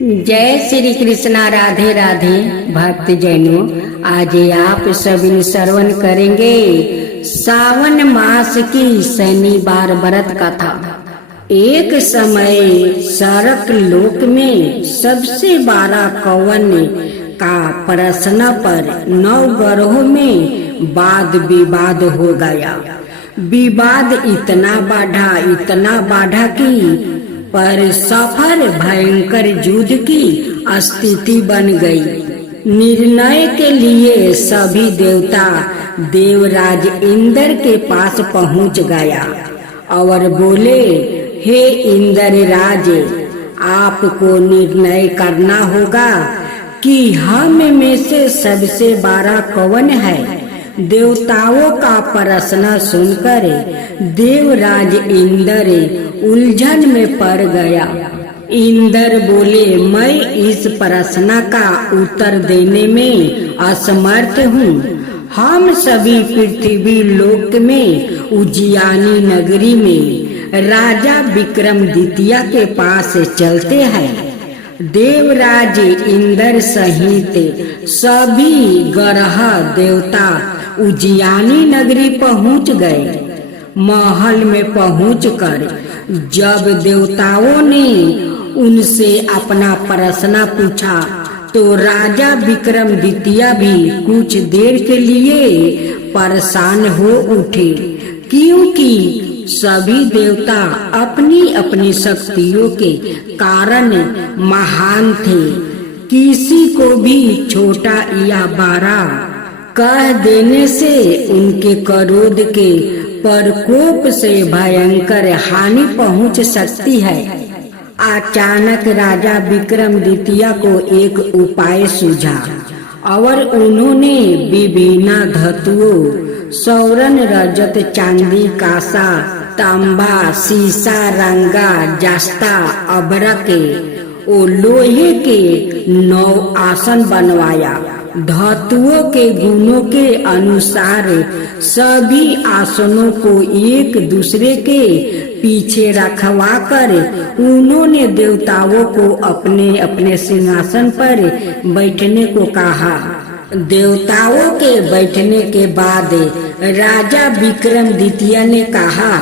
जय श्री कृष्णा। राधे राधे भक्त जैनों, आज आप सभी श्रवण करेंगे सावन मास की शनिवार व्रत कथा। एक समय सरक लोक में सबसे बड़ा कौवन का प्रश्न पर 9 ग्रहों में वाद विवाद हो गया। विवाद इतना बढ़ा कि पर सफल भयंकर युद्ध की स्थिति बन गई। निर्णय के लिए सभी देवता देवराज इंद्र के पास पहुंच गया और बोले, हे इंद्र राज, आपको निर्णय करना होगा कि हम में से सबसे बड़ा कौन है। देवताओं का प्रश्न सुनकर देवराज इंद्र उलझन में पड़ गया। इंद्र बोले, मैं इस प्रश्न का उत्तर देने में असमर्थ हूँ। हम सभी पृथ्वी लोक में उज्जैनी नगरी में राजा विक्रमादित्य के पास चलते हैं। देवराज इंद्र सहित सभी ग्रह देवता उज्जैनी नगरी पहुंच गए। महल में पहुंचकर जब देवताओं ने उनसे अपना प्रश्न पूछा तो राजा विक्रमादित्य भी कुछ देर के लिए परेशान हो उठे, क्योंकि सभी देवता अपनी अपनी शक्तियों के कारण महान थे। किसी को भी छोटा या बड़ा कह देने से उनके क्रोध के प्रकोप से भयंकर हानि पहुंच सकती है। अचानक राजा विक्रमादित्य को एक उपाय सूझा और उन्होंने विभिन्न धातुओं स्वर्ण, रजत, चांदी, कांसा, तांबा, सीसा, रंगा, जस्ता, अभ्रक और लोहे के 9 आसन बनवाया। धातुओं के गुणों के अनुसार सभी आसनों को एक दूसरे के पीछे रखवा कर उन्होंने देवताओं को अपने अपने सिंहासन पर बैठने को कहा। देवताओं के बैठने के बाद राजा विक्रमादित्य ने कहा,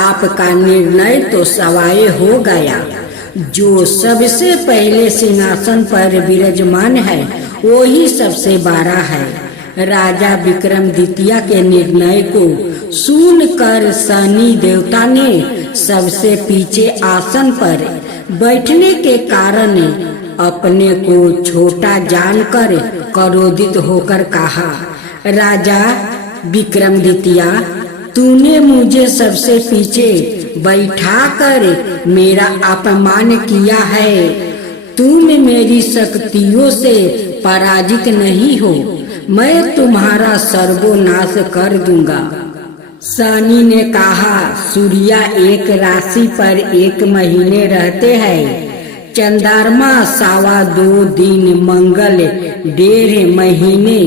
आपका निर्णय तो सवाए हो गया। जो सबसे पहले सिंहासन पर विराजमान है वही सबसे बड़ा है। राजा विक्रमादित्य के निर्णय को सुनकर शनि देवता ने सबसे पीछे आसन पर बैठने के कारण अपने को छोटा जानकर क्रोधित होकर कहा, राजा विक्रमादित्य, तूने मुझे सबसे पीछे बैठाकर मेरा अपमान किया है। तुम मेरी शक्तियों से पराजित नहीं हो। मैं तुम्हारा सर्वनाश कर दूंगा। शनि ने कहा, सूर्य एक राशि पर 1 महीने रहते हैं। चंद्रमा 2.25 दिन, मंगल 1.5 महीने,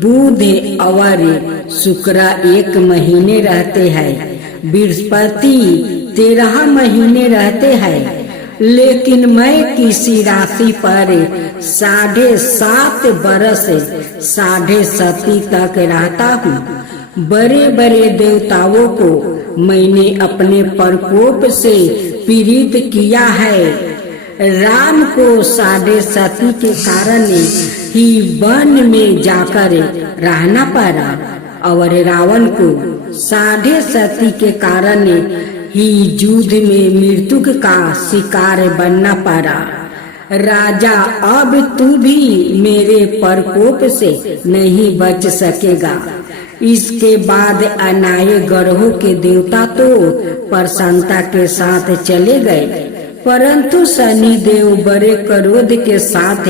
बुध और शुक्र 1 महीने रहते हैं। बृहस्पति 13 महीने रहते हैं। लेकिन मैं किसी राशि पर 7.5 बरस 7.5 तक रहता हूँ। बड़े बड़े देवताओं को मैंने अपने प्रकोप से पीड़ित किया है। राम को 7.5 के कारण ही वन में जाकर रहना पड़ा और रावण को 7.5 के कारण ही युद्ध में मृत्यु का शिकार बनना पड़ा। राजा, अब तू भी मेरे प्रकोप से नहीं बच सकेगा। इसके बाद अनाए ग्रहों के देवता तो प्रसन्नता के साथ चले गए, परंतु शनि देव बड़े क्रोध के साथ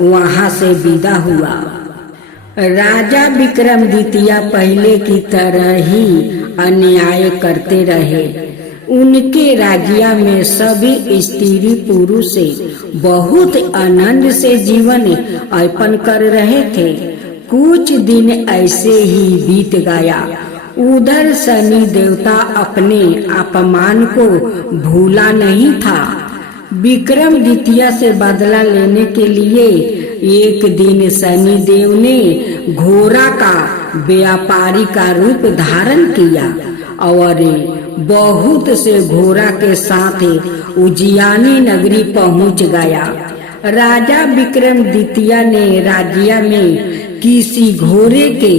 वहां से विदा हुआ। राजा विक्रमादित्य पहले की तरह ही अन्याय करते रहे। उनके राज्य में सभी स्त्री पुरुष बहुत आनंद से जीवन यापन कर रहे थे। कुछ दिन ऐसे ही बीत गया। उधर शनि देवता अपने अपमान को भूला नहीं था। विक्रमादित्य से बदला लेने के लिए एक दिन शनिदेव ने घोड़ा का व्यापारी का रूप धारण किया और बहुत से घोड़ा के साथ उज्जैनी नगरी पहुंच गया। राजा विक्रमादित्य ने राज्य में किसी घोड़े के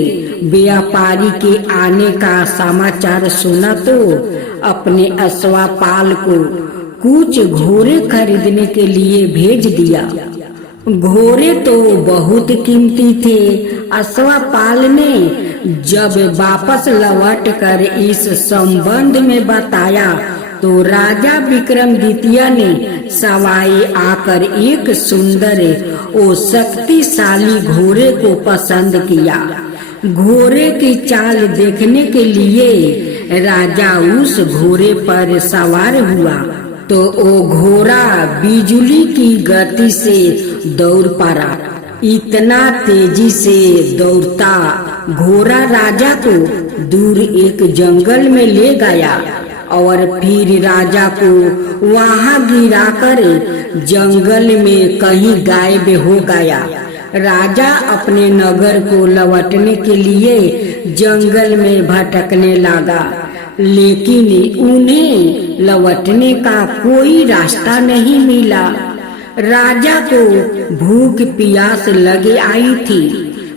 व्यापारी के आने का समाचार सुना तो अपने अश्वपाल को कुछ घोड़े खरीदने के लिए भेज दिया। घोड़े तो बहुत कीमती थे। अश्वपाल ने जब वापस लौट कर इस संबंध में बताया तो राजा विक्रमादित्य ने सवाई आकर एक सुंदर और शक्तिशाली घोड़े को पसंद किया। घोड़े की चाल देखने के लिए राजा उस घोड़े पर सवार हुआ तो वो घोड़ा बिजली की गति से दौड़ पड़ा। इतना तेजी से दौड़ता घोड़ा राजा को दूर एक जंगल में ले गया और फिर राजा को वहां गिराकर जंगल में कहीं गायब हो गया। राजा अपने नगर को लौटने के लिए जंगल में भटकने लगा, लेकिन उन्हें लौटने का कोई रास्ता नहीं मिला। राजा को भूख प्यास लगे आई थी।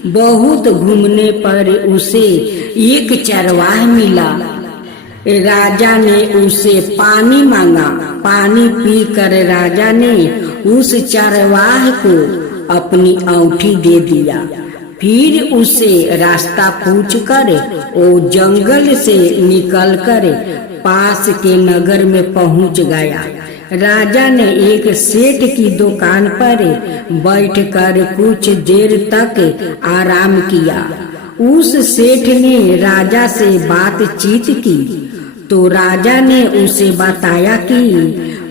बहुत घूमने पर उसे एक चरवाहा मिला। राजा ने उसे पानी मांगा। पानी पीकर राजा ने उस चरवाहे को अपनी अंगूठी दे दिया। फिर उसे रास्ता पूछकर वो जंगल से निकलकर पास के नगर में पहुंच गया। राजा ने एक सेठ की दुकान पर बैठकर कुछ देर तक आराम किया। उस सेठ ने राजा से बातचीत की तो राजा ने उसे बताया कि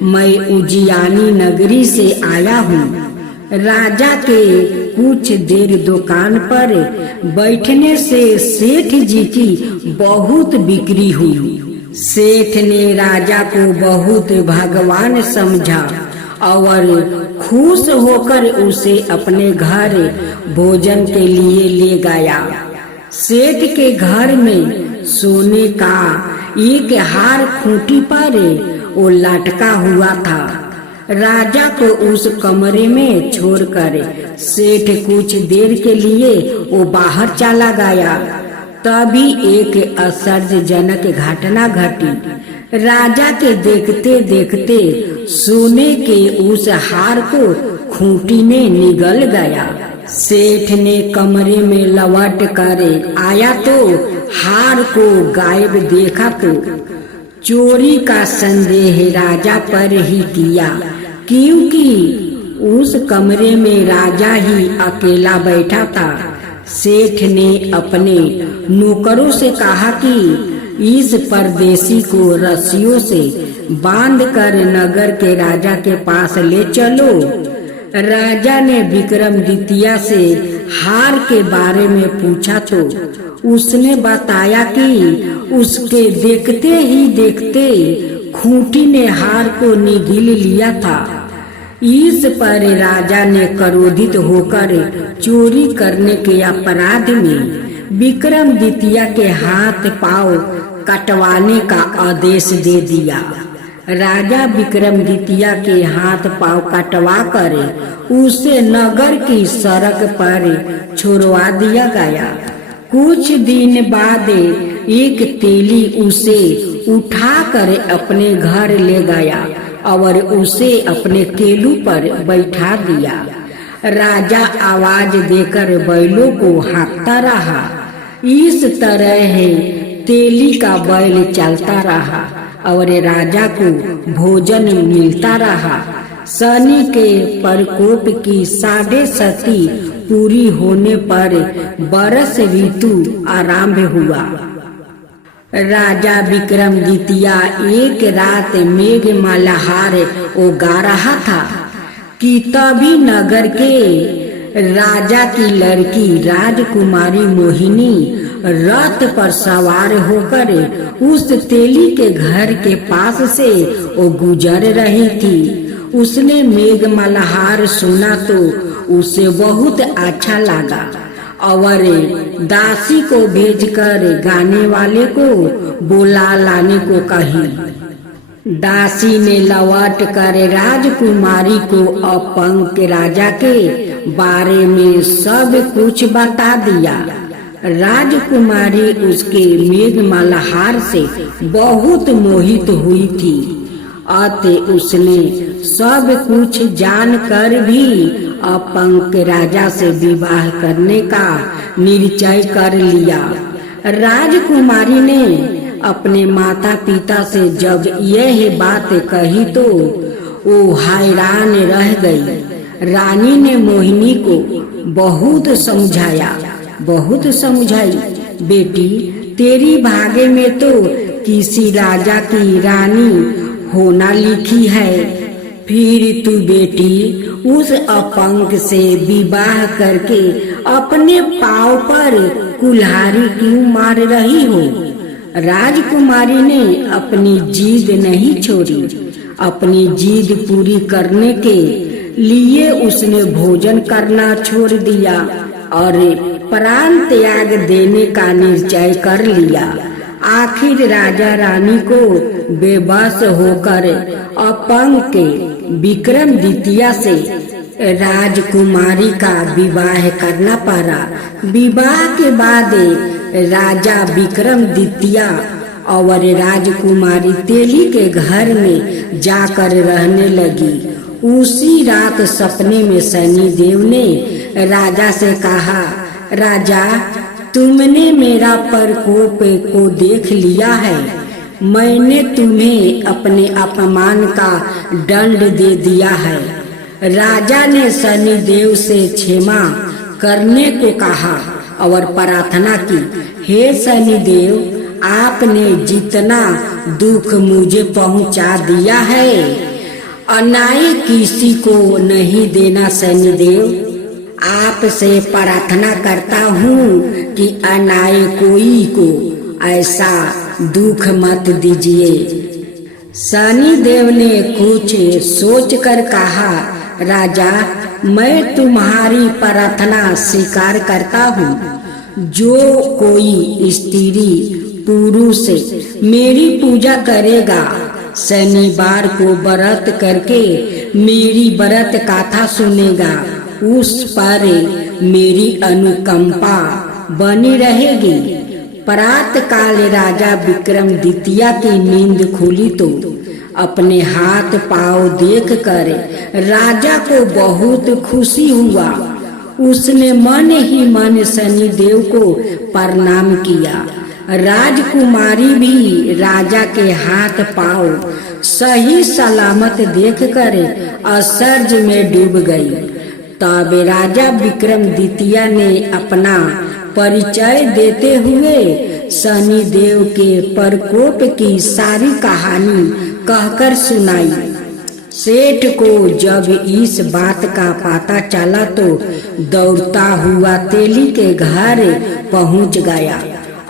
मैं उज्जैनी नगरी से आया हूँ। राजा के कुछ देर दुकान पर बैठने से सेठ जी की बहुत बिक्री हुई। सेठ ने राजा को बहुत भगवान समझा और खुश होकर उसे अपने घर भोजन के लिए ले गया। सेठ के घर में सोने का एक हार खूंटी पर वो लटका हुआ था। राजा को उस कमरे में छोड़कर सेठ कुछ देर के लिए वो बाहर चला गया। तभी एक आश्चर्यजनक घटना घटी। राजा के देखते देखते सोने के उस हार को खूंटी में निगल गया। सेठ ने कमरे में लौट कर आया तो हार को गायब देखा तो चोरी का संदेह राजा पर ही किया, क्योंकि उस कमरे में राजा ही अकेला बैठा था। सेठ ने अपने नौकरों से कहा कि इस परदेशी को रस्सियों से बांधकर नगर के राजा के पास ले चलो। राजा ने विक्रमादित्य से हार के बारे में पूछा तो उसने बताया कि उसके देखते ही देखते खूंटी ने हार को निगल लिया था। इस पर राजा ने क्रोधित होकर चोरी करने के अपराध में विक्रमादित्य के हाथ पांव कटवाने का आदेश दे दिया। राजा विक्रमादित्य के हाथ पांव कटवा कर उसे नगर की सड़क पर छोड़वा दिया गया। कुछ दिन बाद एक तेली उसे उठाकर अपने घर ले गया और उसे अपने केलू पर बैठा दिया। राजा आवाज देकर बैलों को हाँकता रहा। इस तरह तेली का बैल चलता रहा और राजा को भोजन मिलता रहा। शनि के प्रकोप की 7.5 पूरी होने पर बरस ऋतु आरंभ हुआ। राजा विक्रमादित्य एक रात मेघ मल्हार उगा रहा था कि तभी नगर के राजा की लड़की राजकुमारी मोहिनी रथ पर सवार होकर उस तेली के घर के पास से वो गुजर रही थी। उसने मेघ मल्हार सुना तो उसे बहुत अच्छा लगा और दासी को भेजकर गाने वाले को बुला लाने को कही। दासी ने लौट कर राजकुमारी को अपंग राजा के बारे में सब कुछ बता दिया। राजकुमारी उसके मेघ मल्हार से बहुत मोहित हुई थी। अतः उसने सब कुछ जानकर भी अपंग राजा से विवाह करने का निश्चय कर लिया। राजकुमारी ने अपने माता पिता से जब यह बात कही तो वो हैरान रह गई। रानी ने मोहिनी को बहुत समझाई, बेटी तेरी भाग्य में तो किसी राजा की रानी होना लिखी है, फिर तू बेटी उस अपंग से विवाह करके अपने पाँव पर कुल्हाड़ी क्यों मार रही हो। राजकुमारी ने अपनी जिद नहीं छोड़ी। अपनी जिद पूरी करने के लिए उसने भोजन करना छोड़ दिया और प्राण त्याग देने का निश्चय कर लिया। आखिर राजा रानी को बेबस होकर अपंग के विक्रमादित्य से राजकुमारी का विवाह करना पड़ा। विवाह के बाद राजा विक्रमादित्य और राजकुमारी तेली के घर में जाकर रहने लगी। उसी रात सपने में शनि देव ने राजा से कहा, राजा तुमने मेरा प्रकोप को देख लिया है। मैंने तुम्हें अपने अपमान का दंड दे दिया है। राजा ने शनि देव से क्षमा करने को कहा और प्रार्थना की, हे शनि देव आपने जितना दुख मुझे पहुंचा दिया है अन्याय किसी को नहीं देना। शनि देव आपसे प्रार्थना करता हूँ कि अन्याय कोई को ऐसा दुख मत दीजिए। शनि देव ने कुछ सोचकर कहा, राजा मैं तुम्हारी प्रार्थना स्वीकार करता हूँ। जो कोई स्त्री पुरुष मेरी पूजा करेगा, शनिवार को व्रत करके मेरी व्रत कथा सुनेगा, उस पर मेरी अनुकंपा बनी रहेगी। प्रातः काल राजा विक्रमादित्य की नींद खुली तो अपने हाथ पांव देखकर राजा को बहुत खुशी हुआ। उसने मन ही मन शनि देव को प्रणाम किया। राजकुमारी भी राजा के हाथ पांव सही सलामत देखकर आश्चर्य में डूब गई। तब राजा विक्रमादित्य ने अपना परिचय देते हुए शनि देव के प्रकोप की सारी कहानी कहकर सुनाई। सेठ को जब इस बात का पता चला तो दौड़ता हुआ तेली के घर पहुंच गया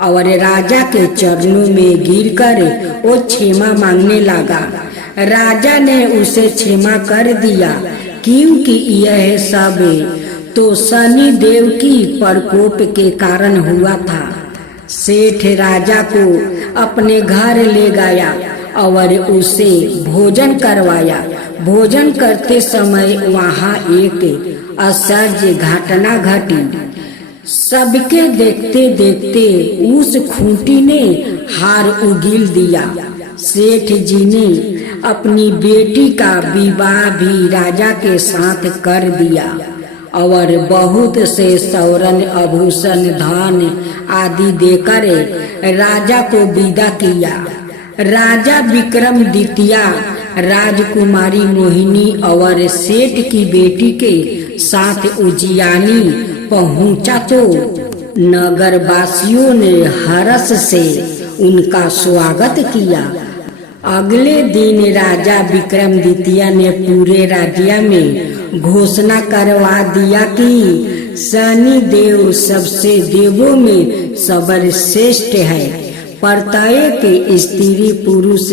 और राजा के चरणों में गिरकर वो क्षमा मांगने लगा। राजा ने उसे क्षमा कर दिया, क्योंकि यह सब तो शनि देव की प्रकोप के कारण हुआ था। सेठ राजा को अपने घर ले गया और उसे भोजन करवाया। भोजन करते समय वहाँ एक आश्चर्य घटना घटी। सबके देखते देखते उस खूंटी ने हार उगील दिया। सेठ जी ने अपनी बेटी का विवाह भी राजा के साथ कर दिया और बहुत से स्वर्ण आभूषण धन आदि देकर राजा को विदा किया। राजा विक्रमादित्य राजकुमारी मोहिनी और सेठ की बेटी के साथ उज्जैनी पहुंचा तो नगर वासियों ने हर्ष से उनका स्वागत किया। अगले दिन राजा विक्रमादित्य ने पूरे राज्य में घोषणा करवा दिया कि शनि देव सबसे देवों में सर्वश्रेष्ठ है। प्रत्येक स्त्री पुरुष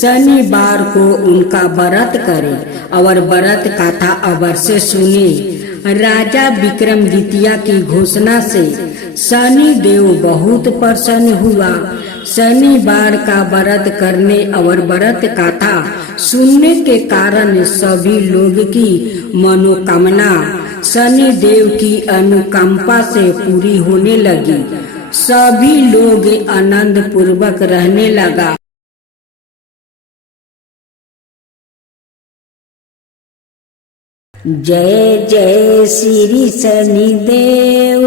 शनिवार को उनका व्रत करे और व्रत कथा अवश्य सुने। राजा विक्रमादित्य की घोषणा से शनि देव बहुत प्रसन्न हुआ। शनिवार का व्रत करने और व्रत कथा सुनने के कारण सभी लोग की मनोकामना शनि देव की अनुकंपा से पूरी होने लगी। सभी लोग आनंद पूर्वक रहने लगा। जय जय श्री शनिदेव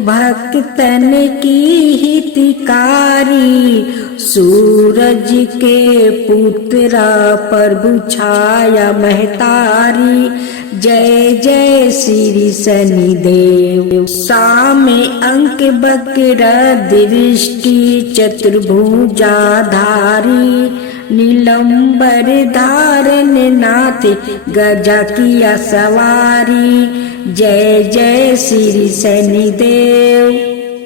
भक्तन की हितकारी, सूरज के पुत्र प्रभु छाया महतारी। जय जय श्री शनिदेव। सामे अंक बक्र दृष्टि चतुर्भुजाधारी, नीलंबर धारण नाथ गजा किया सवारी। जय जय श्री शनिदेव।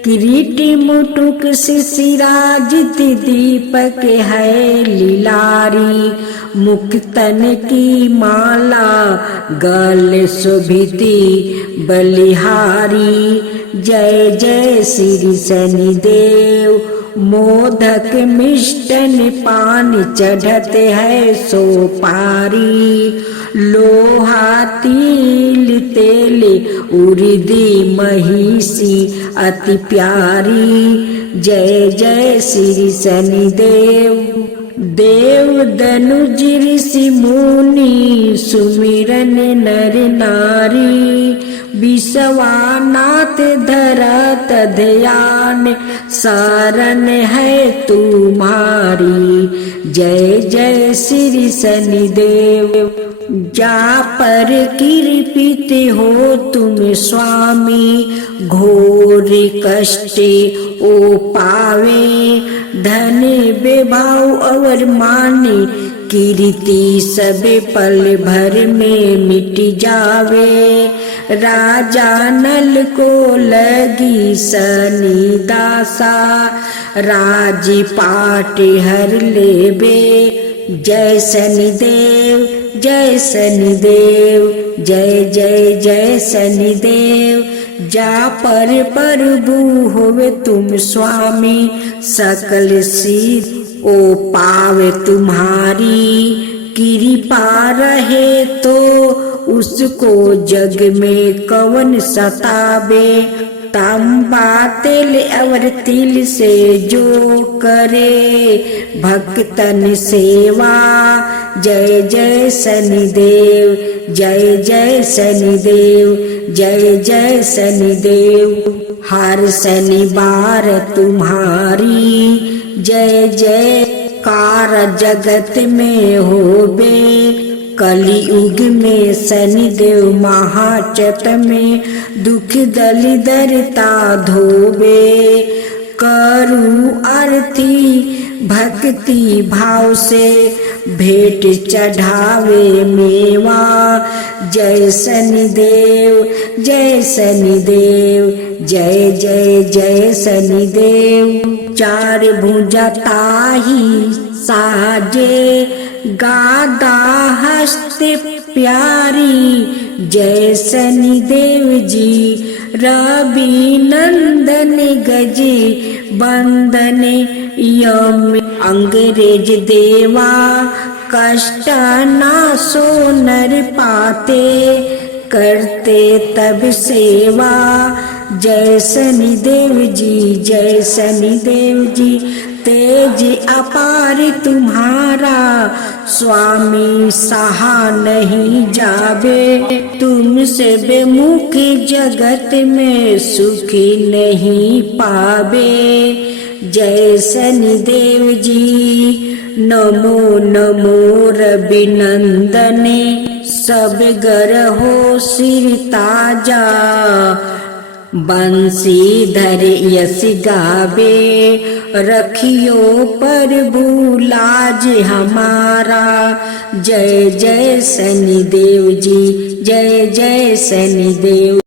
किरीट मुटुक शिशिराजित दीपक है लीलारी, मुक्तन की माला गल शोभिती बलिहारी। जय जय श्री शनिदेव। मोदक मिष्टन पान चढ़ते है सोपारी, लोहा तिल तेल उर्दी महिषी अति प्यारी। जय जय श्री शनिदेव। देव दनुज ऋषि मुनि सुमिरन नर नारी, विश्वनाथ धरत ध्यान शरण है तुम्हारी। जय जय श्री शनिदेव। जा पर कृपित हो तुम स्वामी, घोर कष्ट ओ पावे, धन विभाव और माने कीर्ति सब पल भर में मिट जावे। राजा नल को लगी शनि दासा, राजपाट हर लेबे। जय शनिदेव जय शनिदेव, जय जय जय शनिदेव। जा पर प्रभु होवे तुम स्वामी, सकल सिद्ध ओ पावे तुम्हारी। कृपा रहे तो उसको जग में कवन सतावे, तांबा तेल और तिल से जो करे भक्तन सेवा। जय जय शनिदेव, जय जय शनिदेव, जय जय शनिदेव। हर शनिवार तुम्हारी जय जयकार जगत में होबे। कलियुग में शनिदेव महाचत में दुख दलिदरता धोबे। करूं आरती भक्ति भाव से भेंट चढ़ावे मेवा। जय शनिदेव जय शनिदेव, जय जय जय शनिदेव। चार भुजा ताही साजे, गादा हस्त प्यारी। जय शनिदेव जी रवि नंदन गजे बंदन यम। अंग्रेज देवा कष्ट ना सो नर पाते, करते तब सेवा। जय शनिदेव जी, जय शनिदेव जी। तेज अपार तुम्हारा स्वामी सहा नहीं जावे। तुमसे बेमुख जगत में सुखी नहीं पावे। जय शनिदेव जी। नमो नमो रवि नंदने, सब गरहो सिर ताजा। बंसीधर यश गावे, रखियो प्रभु लाज हमारा। जय जय शनिदेव जी, जय जय शनिदेव।